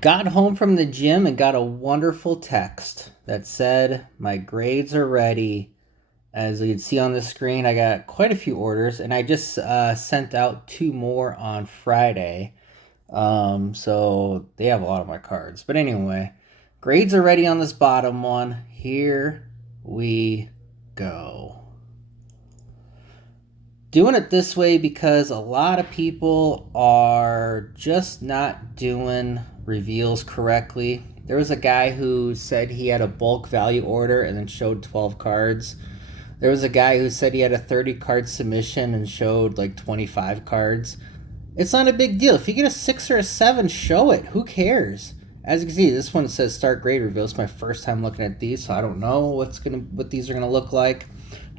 Got home from the gym and got a wonderful text that said my grades are ready. As you can see on the screen, I got quite a few orders, and I just sent out 2 more on Friday. So they have a lot of my cards. But anyway, grades are ready on this bottom one. Here we go. Doing it this way because a lot of people are just not doing reveals correctly. There was a guy who said he had a bulk value order and then showed 12 cards. There was a guy who said he had a 30 card submission and showed like 25 cards. It's not a big deal. If you get a 6 or a 7, show it. Who cares? As you can see, this one says start grade reveal. It's my first time looking at these, so I don't know what these are gonna look like.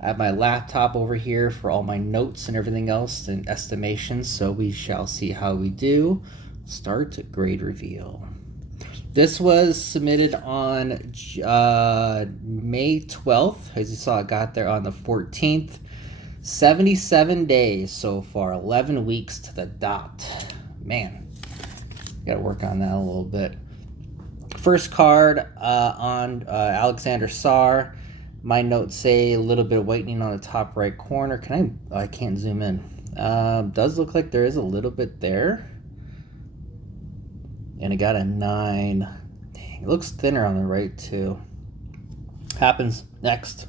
I have my laptop over here for all my notes and everything else and estimations, so we shall see how we do. Start grade reveal. This was submitted on May 12th. As you saw, it got there on the 14th. 77 days so far, 11 weeks to the dot. Man, got to work on that a little bit. First card on Alexander Sarr. My notes say a little bit of whitening on the top right corner. I can't zoom in. Does look like there is a little bit there. And it got a 9. Dang, it looks thinner on the right too. Happens. Next,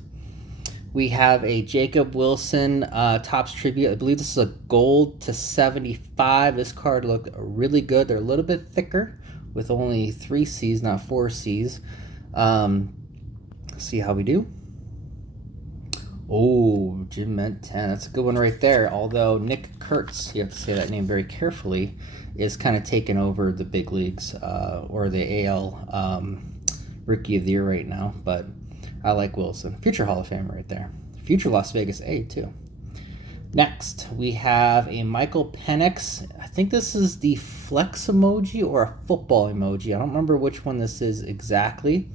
we have a Jacob Wilson Topps Tribute. I believe this is a gold to 75. This card looked really good. They're a little bit thicker with only 3 C's, not 4 C's. See how we do. Oh, Jim Ment 10. That's a good one right there. Although Nick Kurtz, you have to say that name very carefully, is kind of taking over the big leagues or the AL Rookie of the Year right now. But I like Wilson. Future Hall of Famer right there. Future Las Vegas A, too. Next, we have a Michael Penix. I think this is the flex emoji or a football emoji. I don't remember which one this is exactly.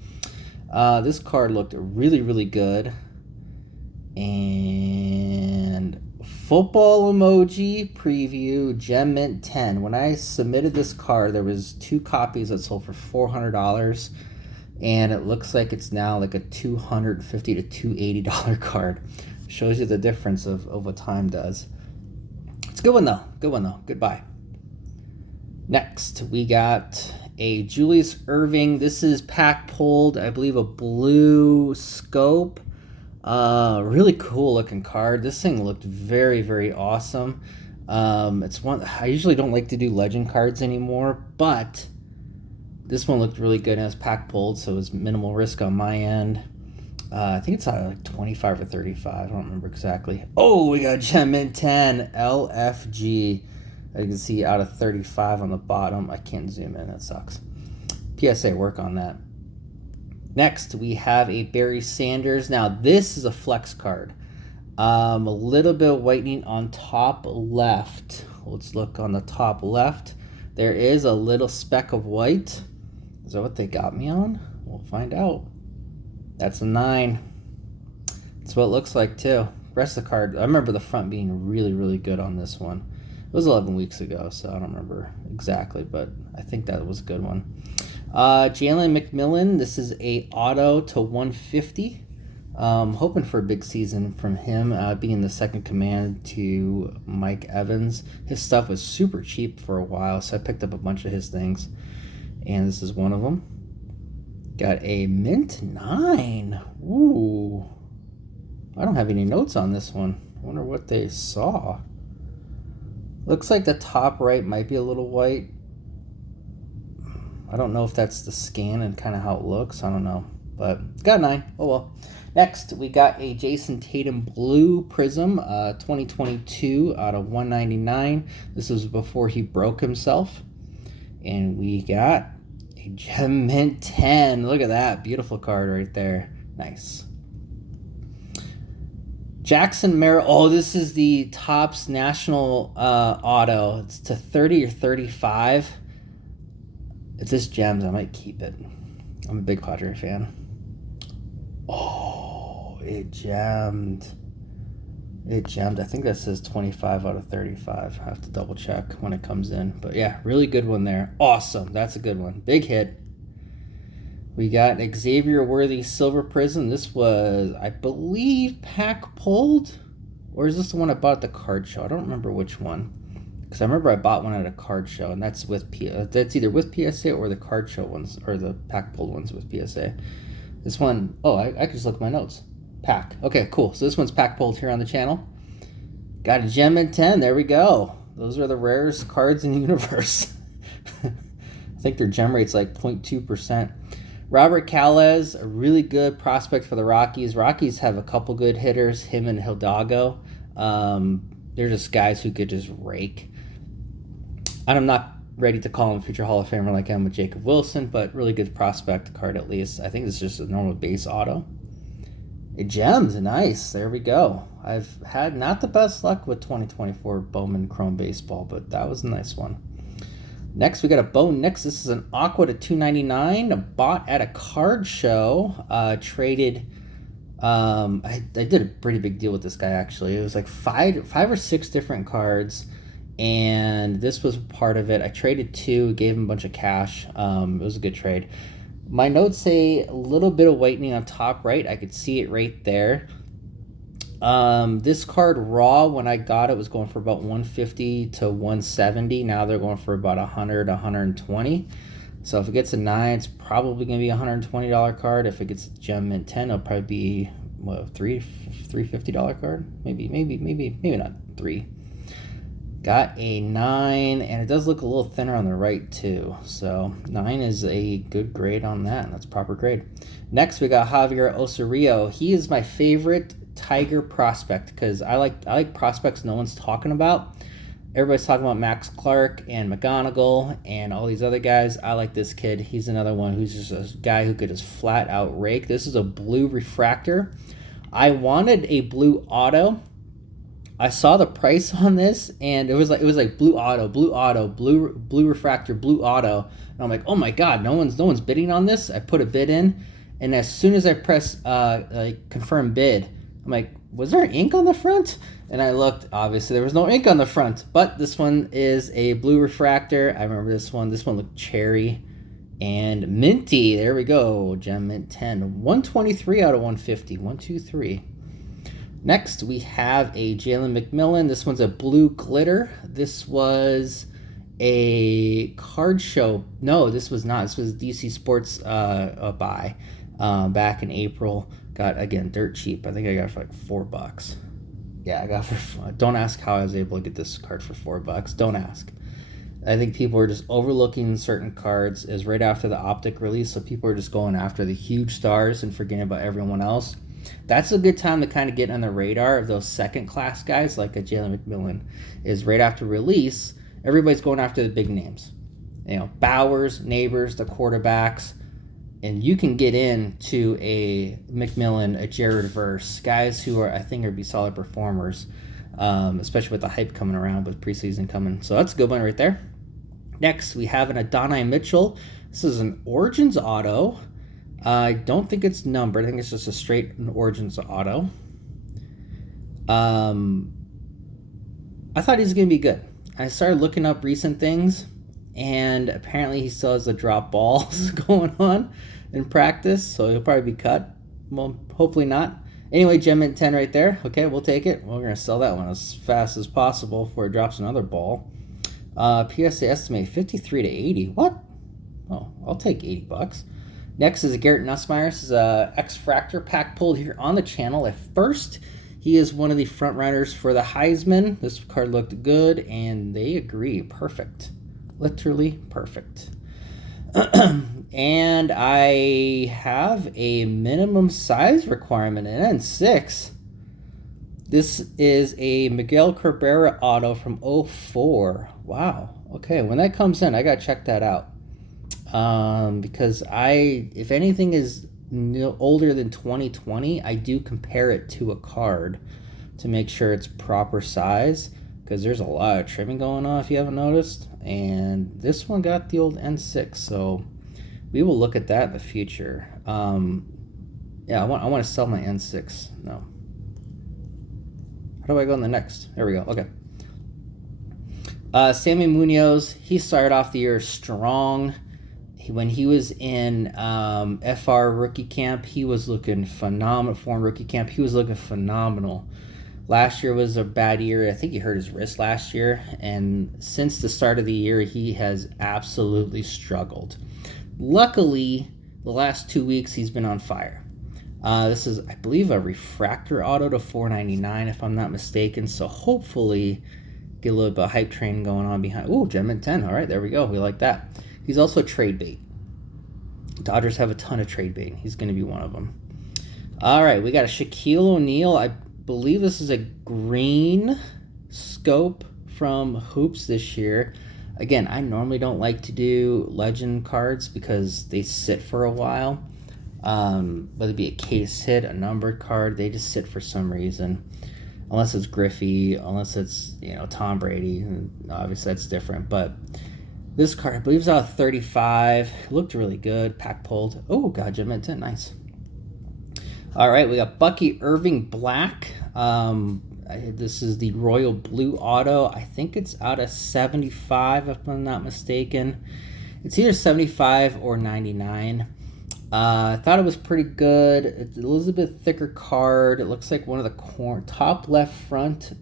This card looked really, really good. And football emoji preview, Gem Mint 10. When I submitted this card, there was 2 copies that sold for $400. And it looks like it's now like a $250 to $280 card. Shows you the difference of what time does. It's a good one though. Good one though. Goodbye. Next, we got a Julius Irving. This is pack pulled, I believe, a blue scope. Really cool looking card. This thing looked very, very awesome. It's one I usually don't like to do legend cards anymore, but this one looked really good and it's pack pulled, so it was minimal risk on my end. I think it's out of like 25 or 35. I don't remember exactly. Oh, we got Gem Mint 10 LFG. I can see out of 35 on the bottom. I can't zoom in. That sucks. PSA, work on that. Next, we have a Barry Sanders. Now, this is a flex card. A little bit of whitening on top left. Let's look on the top left. There is a little speck of white. Is that what they got me on? We'll find out. That's a 9. That's what it looks like too. Rest of the card, I remember the front being really, really good on this one. It was 11 weeks ago, so I don't remember exactly, but I think that was a good one. Jalen McMillan, this is a auto to 150. Hoping for a big season from him, being the second command to Mike Evans. His stuff was super cheap for a while, so I picked up a bunch of his things, and this is one of them. Got a Mint 9. Ooh. I don't have any notes on this one. I wonder what they saw. Looks like the top right might be a little white. I don't know if that's the scan and kind of how it looks. I don't know. But got a 9. Oh well. Next, we got a Jason Tatum Blue Prism 2022 out of 199. This was before he broke himself. And we got a Gem Mint 10. Look at that. Beautiful card right there. Nice. Jackson Merrill. Oh, this is the Topps National Auto. It's to 30 or 35. If this gems, I might keep it. I'm a big Padre fan. Oh, it gemmed. It gemmed. I think that says 25 out of 35. I have to double check when it comes in. But yeah, really good one there. Awesome. That's a good one. Big hit. We got an Xavier Worthy Silver Prism. This was, I believe, pack pulled. Or is this the one I bought at the card show? I don't remember which one. Because I remember I bought one at a card show, and that's with that's either with PSA or the card show ones, or the pack pulled ones with PSA. This one, oh, I can just look at my notes. Pack. Okay, cool. So this one's pack pulled here on the channel. Got a gem in 10. There we go. Those are the rarest cards in the universe. I think their gem rate's like 0.2%. Robert Calles, a really good prospect for the Rockies. Rockies have a couple good hitters, him and Hidalgo. They're just guys who could just rake. And I'm not ready to call him a future Hall of Famer like I am with Jacob Wilson, but really good prospect card at least. I think it's just a normal base auto. It gems, nice. There we go. I've had not the best luck with 2024 Bowman Chrome Baseball, but that was a nice one. Next, we got a Bo Nix. This is an Aqua to $2.99. Bought at a card show. Traded. I did a pretty big deal with this guy, actually. It was like five or six different cards, and this was part of it. I traded two, gave him a bunch of cash. It was a good trade. My notes say a little bit of whitening on top right. I could see it right there. This card raw, when I got it, was going for about 150 to 170. Now they're going for about 100, 120. So if it gets a 9, it's probably going to be a $120 card. If it gets a gem mint 10, it'll probably be what, $350 card? Maybe not 3. Got a 9, and it does look a little thinner on the right too. So 9 is a good grade on that. That's proper grade. Next, we got Javier Osorio. He is my favorite Tiger prospect because I like prospects no one's talking about. Everybody's talking about Max Clark and McGonigal and all these other guys. I like this kid. He's another one who's just a guy who could just flat out rake. This is a blue refractor. I wanted a blue auto. I saw the price on this, and it was like blue auto, blue refractor, blue auto. And I'm like, oh my god, no one's bidding on this. I put a bid in, and as soon as I press confirm bid, I'm like, was there ink on the front? And I looked, obviously there was no ink on the front, but this one is a blue refractor. I remember this one. This one looked cherry and minty. There we go. Gem mint 10. 123 out of 150. 1, 2, 3. Next, we have a Jalen McMillan. This one's a blue glitter. This was a card show. No, this was not. This was DC Sports buy back in April. Got, again, dirt cheap. I think I got it for like $4. Yeah, I got for. Don't ask how I was able to get this card for $4. Don't ask. I think people are just overlooking certain cards. Is right after the Optic release, so people are just going after the huge stars and forgetting about everyone else. That's a good time to kind of get on the radar of those second-class guys like a Jalen McMillan. Is right after release, everybody's going after the big names. You know, Bowers, Neighbors, the quarterbacks. And you can get into a McMillan, a Jared Verse, guys who are, I think, are be solid performers, especially with the hype coming around with preseason coming. So that's a good one right there. Next, we have an Adonai Mitchell. This is an Origins auto. I don't think it's numbered. I think it's just a straight Origins auto. I thought he was going to be good. I started looking up recent things, and apparently he still has the drop balls going on in practice, so he'll probably be cut. Well, hopefully not. Anyway, gem mint 10 right there. Okay, we'll take it. We're going to sell that one as fast as possible before it drops another ball. PSA estimate 53 to 80. What? Oh, I'll take $80. Next is a Garrett Nussmeier. This is a X-Fractor pack pulled here on the channel. At first, he is one of the front runners for the Heisman. This card looked good, and they agree. Perfect. Literally perfect. And I have a minimum size requirement, an N6. This is a Miguel Cabrera auto from 04. Wow. Okay, when that comes in, I got to check that out. Because if anything is older than 2020, I do compare it to a card to make sure it's proper size, because there's a lot of trimming going on if you haven't noticed. And this one got the old N6, so we will look at that in the future. Yeah, I want to sell my N6. No, How do I go on the next? There we go. Okay. Sammy Munoz, he started off the year strong. When he was in FR rookie camp, he was looking phenomenal. Form rookie camp, he was looking phenomenal. Last year was a bad year. I think he hurt his wrist last year. And since the start of the year, he has absolutely struggled. Luckily, the last 2 weeks, he's been on fire. This is, I believe, a refractor auto to $4.99, if I'm not mistaken. So hopefully, get a little bit of hype train going on behind. Ooh, Gem at 10. All right, there we go. We like that. He's also a trade bait. Dodgers have a ton of trade bait. He's going to be one of them. All right, we got a Shaquille O'Neal. I believe this is a green scope from Hoops this year. Again, I normally don't like to do legend cards because they sit for a while. Whether it be a case hit, a numbered card, they just sit for some reason. Unless it's Griffey, unless it's, Tom Brady, and obviously that's different. But this card, I believe, is out of 35. It looked really good. Pack pulled. Oh, God, Jim at 10. Nice. All right, we got Bucky Irving Black. This is the Royal Blue Auto. I think it's out of 75, if I'm not mistaken. It's either 75 or 99. I thought it was pretty good. It's a little bit thicker card. It looks like one of the top left front.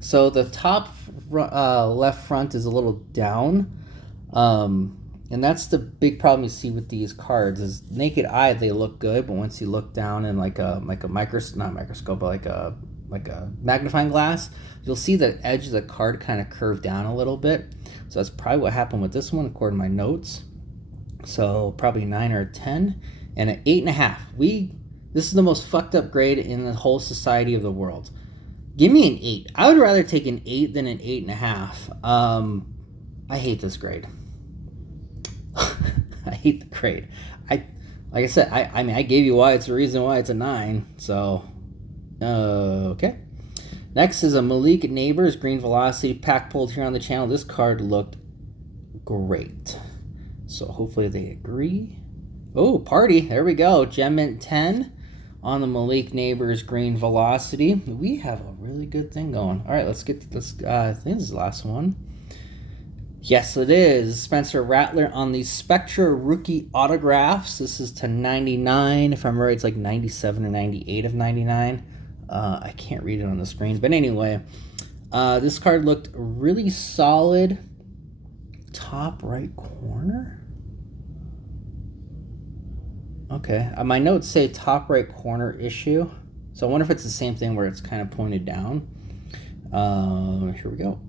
So the top left front is a little down. And that's the big problem you see with these cards is naked eye, they look good, but once you look down in like a microscope, but like a magnifying glass, you'll see the edge of the card kind of curve down a little bit. So that's probably what happened with this one, according to my notes. So probably 9 or a 10 and an 8.5. This is the most fucked up grade in the whole society of the world. Give me an 8. I would rather take an 8 than an 8.5. I hate this grade. I hate the grade. Like I said, I gave you why it's the reason why it's a 9. So, okay. Next is a Malik Neighbors Green Velocity pack pulled here on the channel. This card looked great. So hopefully they agree. Oh, party. There we go. Gem Mint 10 on the Malik Neighbors Green Velocity. We have a really good thing going. All right, let's get this. I think this is the last one. Yes, it is. Spencer Rattler on the Spectra Rookie Autographs. This is to 99. If I'm right, it's like 97 or 98 of 99. I can't read it on the screen. But anyway, this card looked really solid. Top right corner? Okay. My notes say top right corner issue. So I wonder if it's the same thing where it's kind of pointed down. Here we go.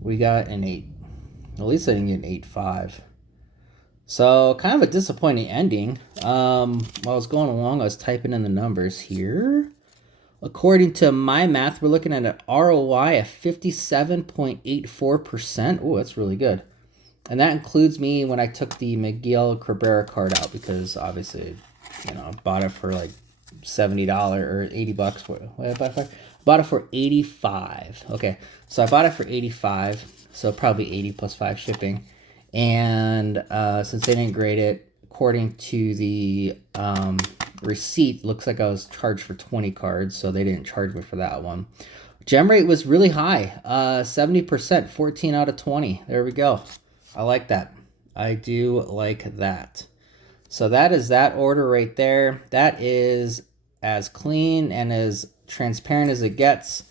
We got an 8. At least I didn't get an 8.5. So kind of a disappointing ending. While I was going along, I was typing in the numbers here. According to my math, we're looking at an ROI of 57.84%. Oh, that's really good. And that includes me when I took the Miguel Cabrera card out because obviously, I bought it for like $70 or $80 for it. What did I buy it for? Bought it for 85. Okay, so I bought it for 85, so probably 80 plus 5 shipping. And since they didn't grade it, according to the receipt, looks like I was charged for 20 cards, so they didn't charge me for that one. Gem rate was really high, 70%, 14 out of 20. There we go. I like that. I do like that. So that is that order right there. That is as clean and as transparent as it gets.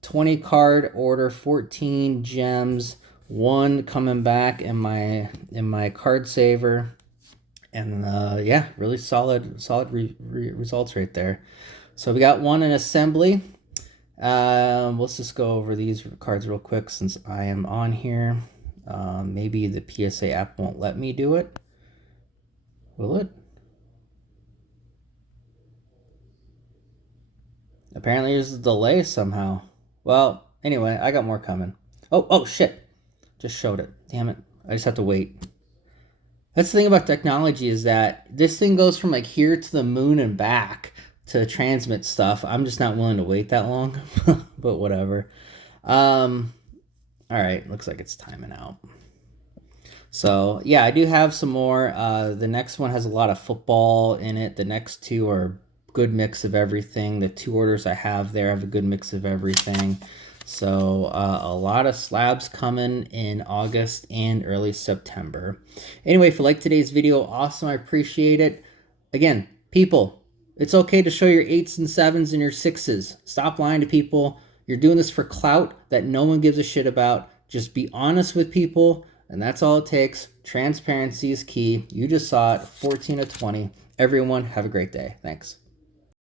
20 card order, 14 gems, 1 coming back in my card saver. And yeah, really solid results right there. So we got one in assembly. Let's just go over these cards real quick since I am on here. Maybe the PSA app won't let me do it. Will it? Apparently there's a delay somehow. Well, anyway, I got more coming. Oh shit. Just showed it. Damn it. I just have to wait. That's the thing about technology is that this thing goes from like here to the moon and back to transmit stuff. I'm just not willing to wait that long, but whatever. All right, looks like it's timing out. So, yeah, I do have some more. The next one has a lot of football in it. The next two are good mix of everything. The 2 orders I have there have a good mix of everything. So a lot of slabs coming in August and early September. Anyway, if you like today's video, awesome. I appreciate it. Again, people, it's okay to show your 8s and 7s and your 6s. Stop lying to people. You're doing this for clout that no one gives a shit about. Just be honest with people, and that's all it takes. Transparency is key. You just saw it, 14 of 20. Everyone, have a great day. Thanks.